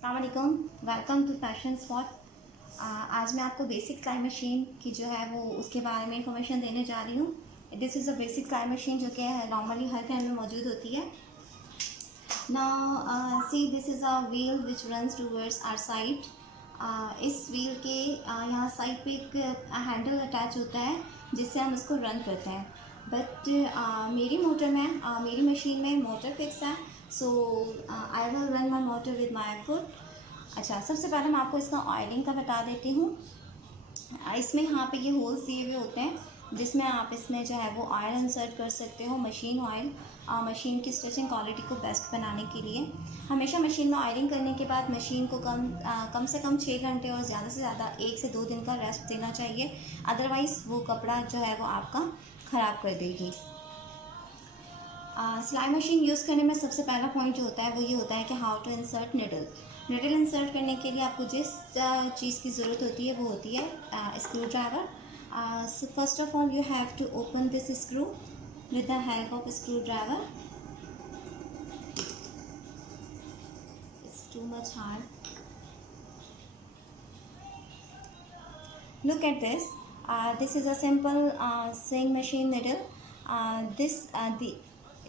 अस्सलामुअलैकुम, welcome to fashion spot. आज मैं आपको बेसिक सिलाई मशीन की जो है वो उसके बारे में इंफॉर्मेशन देने जा रही हूँ। दिस इज़ अ बेसिक सिलाई मशीन जो कि नॉर्मली हर घर में मौजूद होती है। Now see this is a wheel which runs towards our side. इस व्हील के यहाँ साइड पे एक हैंडल अटैच होता है जिससे हम इसको रन करते हैं। बट मेरी मोटर में मेरी मशीन में मोटर फिक्स है, so I will run my motor with my foot. अच्छा, सबसे पहले मैं आपको इसका ऑयलिंग का बता देती हूँ। इसमें यहाँ पे ये होल्स दिए हुए होते हैं जिसमें आप इसमें जो है वो ऑयल इंसर्ट कर सकते हो, मशीन ऑयल, मशीन की स्टिचिंग क्वालिटी को बेस्ट बनाने के लिए। हमेशा मशीन में ऑयलिंग करने के बाद मशीन को कम से कम 6 घंटे और ज़्यादा से ज़्यादा 1 से 2 दिन का रेस्ट देना चाहिए, अदरवाइज़ वो कपड़ा जो है वो आपका ख़राब कर देगी। सिलाई मशीन यूज़ करने में सबसे पहला पॉइंट जो होता है वो ये होता है कि how to insert needle. Needle insert करने के लिए आपको जिस चीज़ की ज़रूरत होती है वो होती है screw driver. So first of all you have to open this screw with the help of a screwdriver. It's too much hard. Look at this. This is a simple sewing machine needle.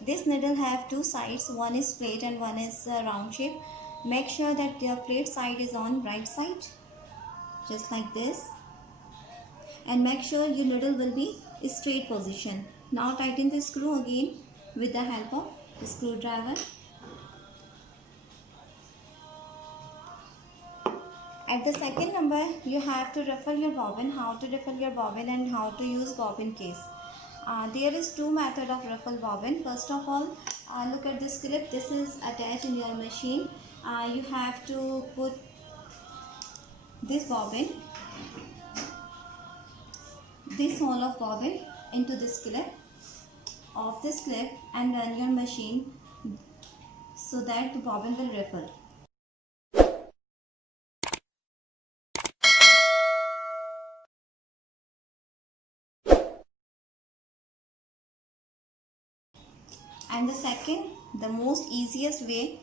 This needle have two sides. One is flat and one is round shape. Make sure that the flat side is on right side, just like this, and make sure your needle will be straight position. Now tighten the screw again with the help of the screwdriver. At the second number, you have to ruffle your bobbin. How to ruffle your bobbin and how to use bobbin case. There is two method of ruffle bobbin. First of all, look at this clip. This is attached in your machine. You have to put this bobbin, this hole of bobbin into this clip of this clip and run your machine so that the bobbin will ruffle. And the second, the most easiest way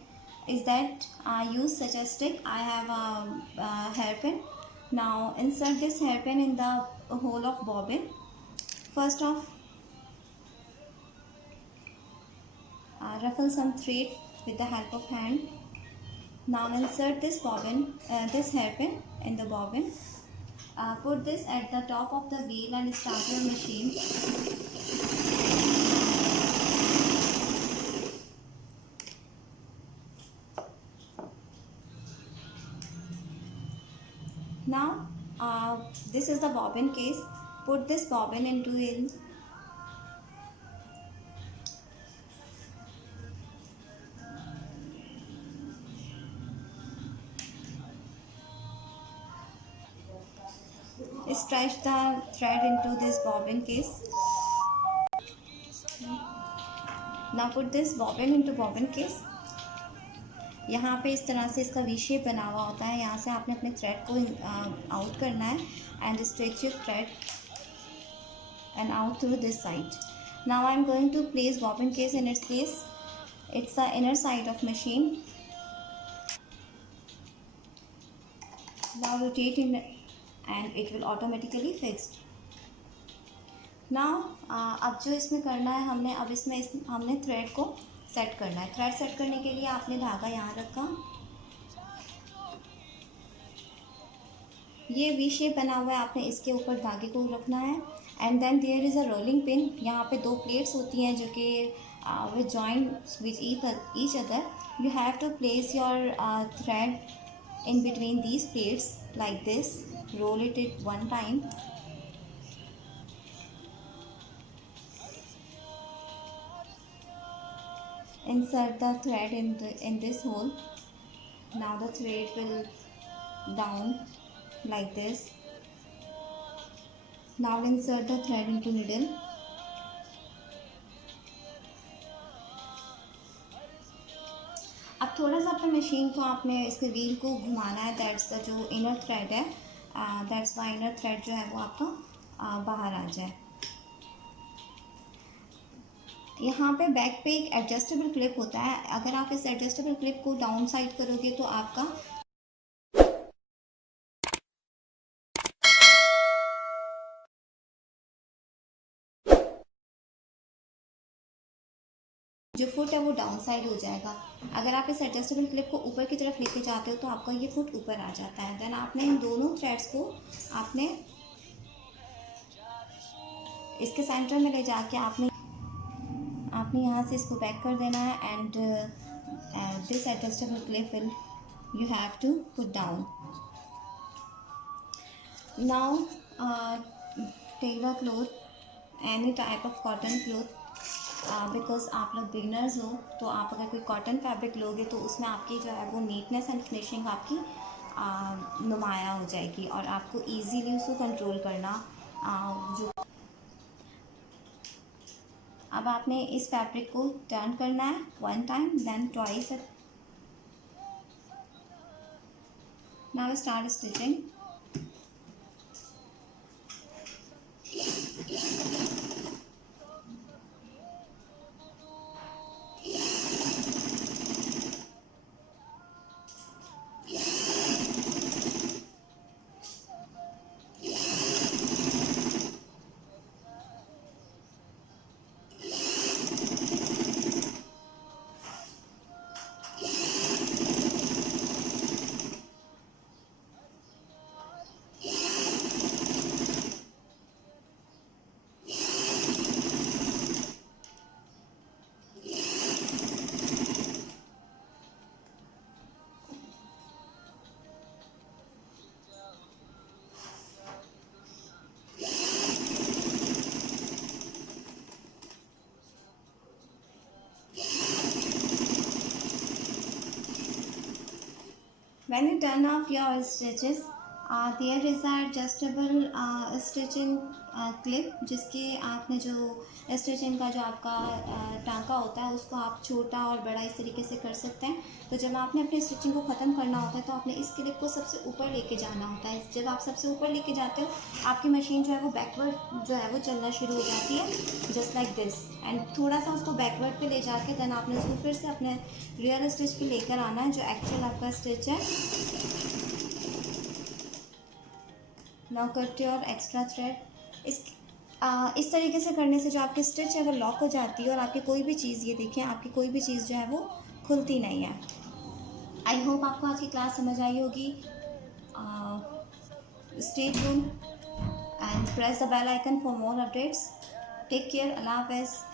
is that use such a stick. I have a hairpin. Now insert this hairpin in the hole of bobbin. First off, ruffle some thread with the help of hand. Now insert this this hairpin in the bobbin. Put this at the top of the wheel and start your machine. Now this is the bobbin case. Put this bobbin into it. Stretch the thread into this bobbin case. Now put this bobbin into bobbin case. यहाँ पे इस तरह से इसका V shape बना हुआ होता है, यहाँ से आपने अपने थ्रेड को आउट करना है and stretch your thread and out through this side. Now I am going to place bobbin case in its place. It's the inner side of machine. Now rotate in and it will automatically fixed. Now अब जो इसमें करना है हमने, अब इसमें हमने थ्रेड को सेट करना है। थ्रेड सेट करने के लिए आपने धागा यहाँ रखा, ये वी शेप बना हुआ है, आपने इसके ऊपर धागे को रखना है and then there is a rolling pin. यहाँ पे दो प्लेट्स होती हैं जो कि with joint with each other. You have to place your thread in between these plates like this. Roll it at one time. Insert the thread in this hole. Now the thread will down like this. Now insert the thread into needle. अब थोड़ा सा अपने मशीन को आपने इसके व्हील को घुमाना है. दैट्स द जो इनर थ्रेड है, दैट्स द इनर थ्रेड जो है वो आपका बाहर आ जाए. यहाँ पे बैक पे एक एडजस्टेबल क्लिप होता है. अगर आप इस एडजस्टेबल क्लिप को डाउन साइड करोगे तो आपका जो फुट है वो डाउन साइड हो जाएगा। अगर आप इस एडजस्टेबल क्लिप को ऊपर की तरफ लेके जाते हो तो आपका ये फुट ऊपर आ जाता है। देन आपने इन दोनों थ्रेड्स को आपने इसके सेंटर में ले जाके आपने यहाँ से इसको बैक कर देना है and this adjustable clip will you have to put down. Now take the cloth, any type of cotton cloth, because आप लोग बिगनर्स हो तो आप अगर कोई कॉटन फैब्रिक लोगे तो उसमें आपकी जो है वो नीटनेस एंड फिनिशिंग आपकी नुमाया हो जाएगी और आपको ईजीली उसको कंट्रोल करना जो। अब आपने इस फैब्रिक को टर्न करना है 1 time then twice. Now start stitching. When you turn off your stitches, there is a adjustable stitching clip जिसके आपने जो स्टिचिंग का जो आपका टांका होता है उसको आप छोटा और बड़ा इस तरीके से कर सकते हैं। तो जब आपने अपनी स्टिचिंग को ख़त्म करना होता है तो आपने इस क्लिप को सबसे ऊपर लेके जाना होता है। जब आप सबसे ऊपर लेके जाते हो आपकी मशीन जो है वो बैकवर्ड जो है वो चलना शुरू हो जाती है, जस्ट लाइक दिस। एंड थोड़ा सा उसको बैकवर्ड पे ले जाके देन आपने उसको फिर से अपने रियल स्टिच पे लेकर आना है जो एक्चुअल आपका स्टिच है। Now cut your extra thread. इस तरीके से करने से जो आपकी स्टिच है वो लॉक हो जाती है और आपकी कोई भी चीज़, ये देखें, आपकी कोई भी चीज़ जो है वो खुलती नहीं है। आई होप आपको आज की क्लास समझ आई होगी। Stay tuned and press the bell icon for more updates. Take care. Allah हाफ़िज़।